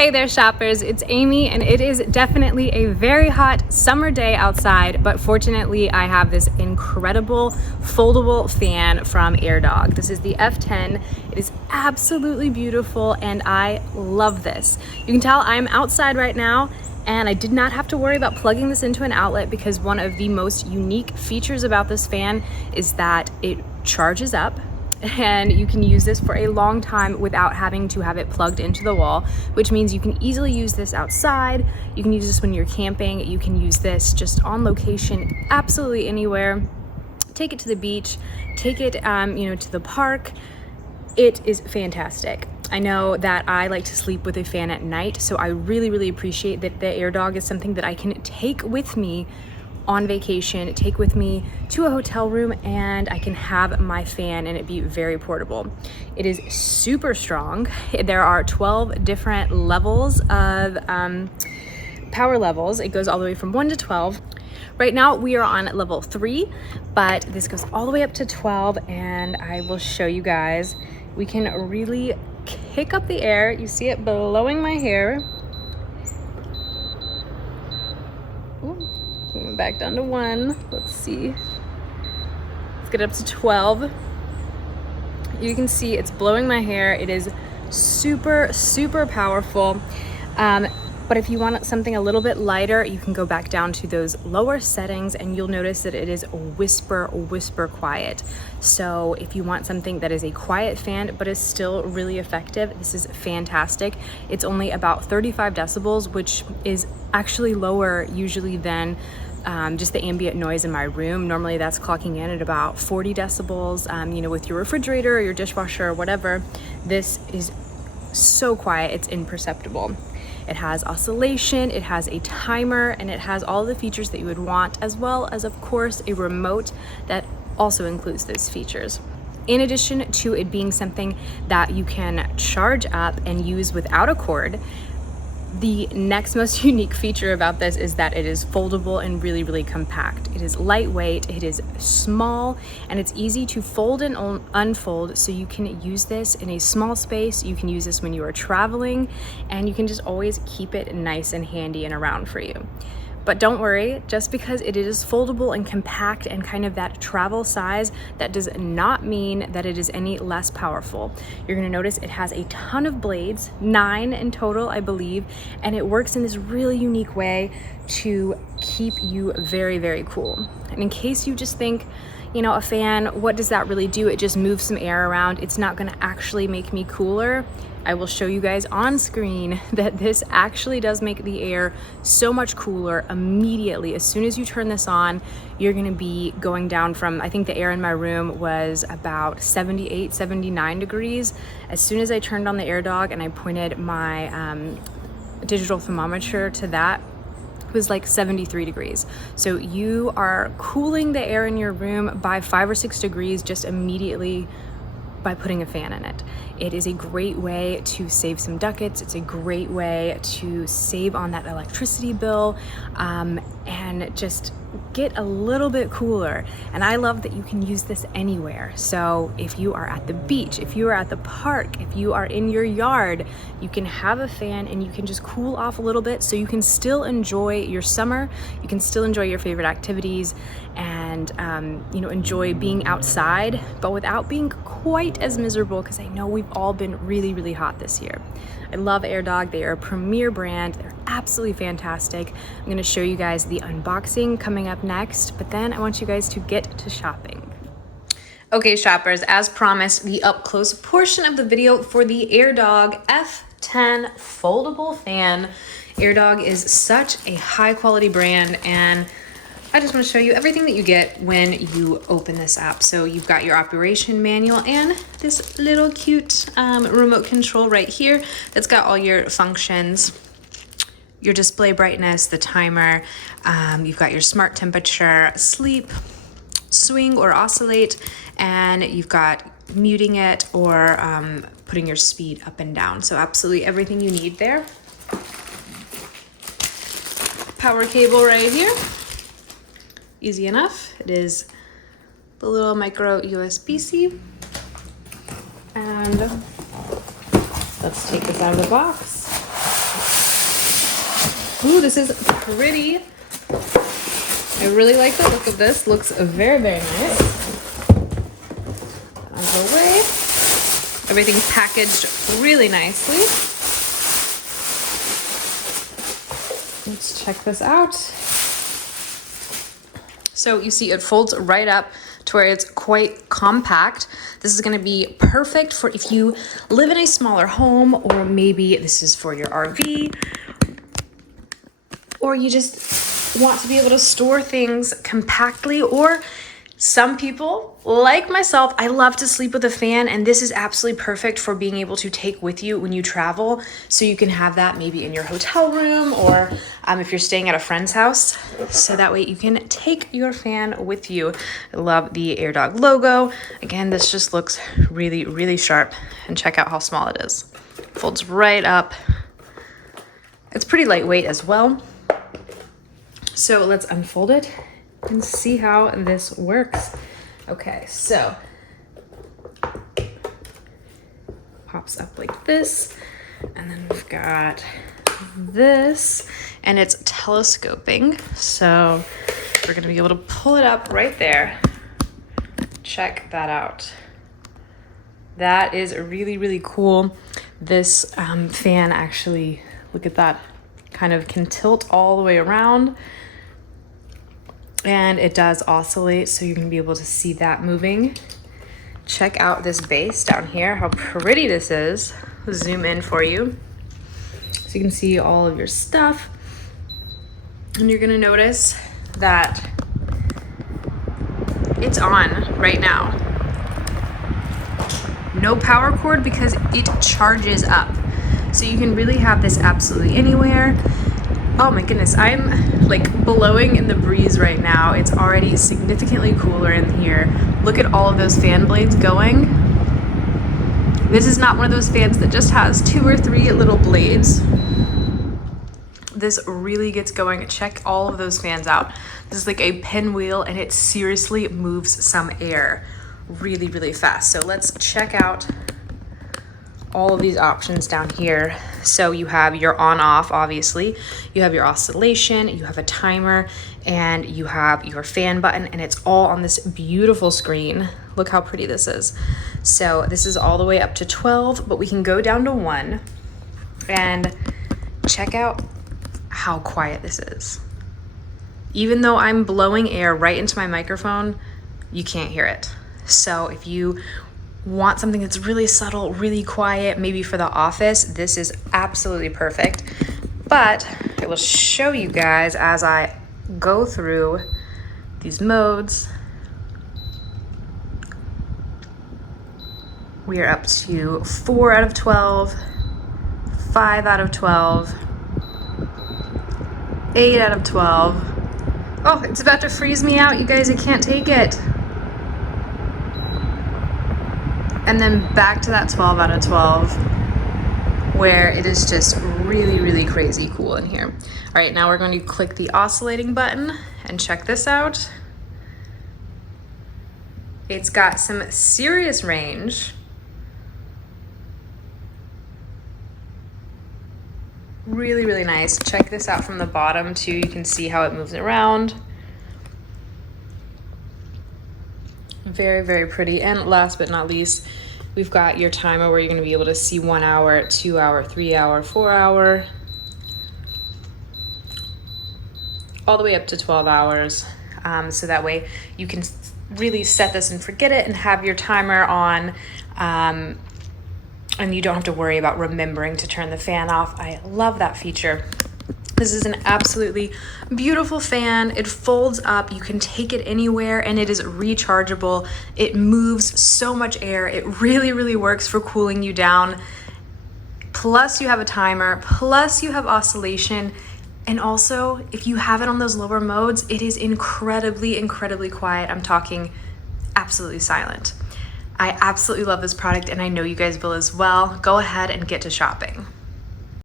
Hey there shoppers, it's Amy and it is definitely a very hot summer day outside, but fortunately I have this incredible foldable fan from AIRDOG. This is the F10. It is absolutely beautiful and I love this. You can tell I'm outside right now and I did not have to worry about plugging this into an outlet because one of the most unique features about this fan is that it charges up and you can use this for a long time without having to have it plugged into the wall, which means you can easily use this outside. You can use this when you're camping. You can use this just on location, absolutely anywhere. Take it to the beach, take it to the park. It is fantastic. I know that I like to sleep with a fan at night, so I really appreciate that the AIRDOG is something that I can take with me on vacation, take with me to a hotel room, and I can have my fan and it be very portable. It is super strong. There are 12 different levels of power levels. It goes all the way from 1 to 12. Right now we are on level 3, but this goes all the way up to 12, and I will show you guys. We can really kick up the air. You see it blowing my hair. Back down to 1. Let's see. Let's get up to 12. You can see it's blowing my hair. It is super powerful. But if you want something a little bit lighter, you can go back down to those lower settings and you'll notice that it is whisper quiet. So if you want something that is a quiet fan but is still really effective, this is fantastic. It's only about 35 decibels, which is actually lower usually than just the ambient noise in my room. Normally that's clocking in at about 40 decibels, with your refrigerator or your dishwasher or whatever. This is so quiet, it's imperceptible. It has oscillation, it has a timer, and it has all the features that you would want, as well as, of course, a remote that also includes those features. In addition to it being something that you can charge up and use without a cord, the next most unique feature about this is that it is foldable and really compact. It is lightweight, it is small, and it's easy to fold and unfold, so you can use this in a small space. You can use this when you are traveling, and you can just always keep it nice and handy and around for you. But don't worry, just because it is foldable and compact and kind of that travel size, that does not mean that it is any less powerful. You're gonna notice it has a ton of blades, 9 in total, I believe, and it works in this really unique way to keep you very cool. And in case you just think, a fan, what does that really do? It just moves some air around. It's not gonna actually make me cooler. I will show you guys on screen that this actually does make the air so much cooler immediately. As soon as you turn this on, you're gonna be going down from, I think the air in my room was about 78, 79 degrees. As soon as I turned on the AIRDOG and I pointed my digital thermometer to that, it was like 73 degrees. So you are cooling the air in your room by 5 or 6 degrees just immediately by putting a fan in it. It is a great way to save some ducats. It's a great way to save on that electricity bill and just get a little bit cooler. And I love that you can use this anywhere. So if you are at the beach, if you are at the park, if you are in your yard, you can have a fan and you can just cool off a little bit, so you can still enjoy your summer, you can still enjoy your favorite activities, and enjoy being outside, but without being quite as miserable, because I know we've all been really hot this year. I love AIRDOG. They are a premier brand. They're absolutely fantastic. I'm going to show you guys the unboxing coming up next, but then I want you guys to get to shopping. Okay, shoppers, as promised, the up close portion of the video for the AIRDOG F10 foldable fan. AIRDOG is such a high quality brand, and I just want to show you everything that you get when you open this app. So you've got your operation manual and this little cute remote control right here that's got all your functions, your display brightness, the timer, you've got your smart temperature, sleep, swing or oscillate, and you've got muting it or putting your speed up and down. So absolutely everything you need there. Power cable right here. Easy enough. It is the little micro USB-C. And let's take this out of the box. Ooh, this is pretty. I really like the look of this. Looks very, very nice. Out of the way. Everything's packaged really nicely. Let's check this out. So you see it folds right up to where it's quite compact. This is going to be perfect for if you live in a smaller home, or maybe this is for your RV, or you just want to be able to store things compactly. Or some people, like myself, I love to sleep with a fan, and this is absolutely perfect for being able to take with you when you travel. So you can have that maybe in your hotel room, or if you're staying at a friend's house. So that way you can take your fan with you. I love the AIRDOG logo. Again, this just looks really, really sharp. And check out how small it is. Folds right up. It's pretty lightweight as well. So let's unfold it and see how this works. Okay, so pops up like this, and then we've got this, and it's telescoping, so we're gonna be able to pull it up right there. Check that out. That is really, really cool. This fan actually, look at that, kind of can tilt all the way around. And it does oscillate, so you're gonna be able to see that moving. Check out this base down here, how pretty this is. I'll zoom in for you so you can see all of your stuff. And you're gonna notice that it's on right now. No power cord because it charges up. So you can really have this absolutely anywhere. Oh my goodness, I'm like blowing in the breeze right now. It's already significantly cooler in here. Look at all of those fan blades going. This is not one of those fans that just has 2 or 3 little blades. This really gets going. Check all of those fans out. This is like a pinwheel, and it seriously moves some air really, really fast. So let's check out all of these options down here. So you have your on off, obviously, you have your oscillation, you have a timer, and you have your fan button, and it's all on this beautiful screen. Look how pretty this is. So this is all the way up to 12, but we can go down to 1 and check out how quiet this is. Even though I'm blowing air right into my microphone, you can't hear it. So if you want something that's really subtle, really quiet, maybe for the office, this is absolutely perfect. But I will show you guys as I go through these modes. We are up to 4 out of 12, 5 out of 12, 8 out of 12. Oh, it's about to freeze me out, you guys, I can't take it. And then back to that 12 out of 12, where it is just really, really crazy cool in here. All right, now we're going to click the oscillating button and check this out. It's got some serious range. Really, really nice. Check this out from the bottom too. You can see how it moves around. Very, very pretty. And last but not least, we've got your timer where you're going to be able to see 1 hour, 2 hour, 3 hour, 4 hour, all the way up to 12 hours. So that way you can really set this and forget it and have your timer on, and you don't have to worry about remembering to turn the fan off. I love that feature. This is an absolutely beautiful fan. It folds up, you can take it anywhere, and it is rechargeable. It moves so much air. It really, really works for cooling you down. Plus you have a timer, plus you have oscillation. And also, if you have it on those lower modes, it is incredibly, incredibly quiet. I'm talking absolutely silent. I absolutely love this product, and I know you guys will as well. Go ahead and get to shopping.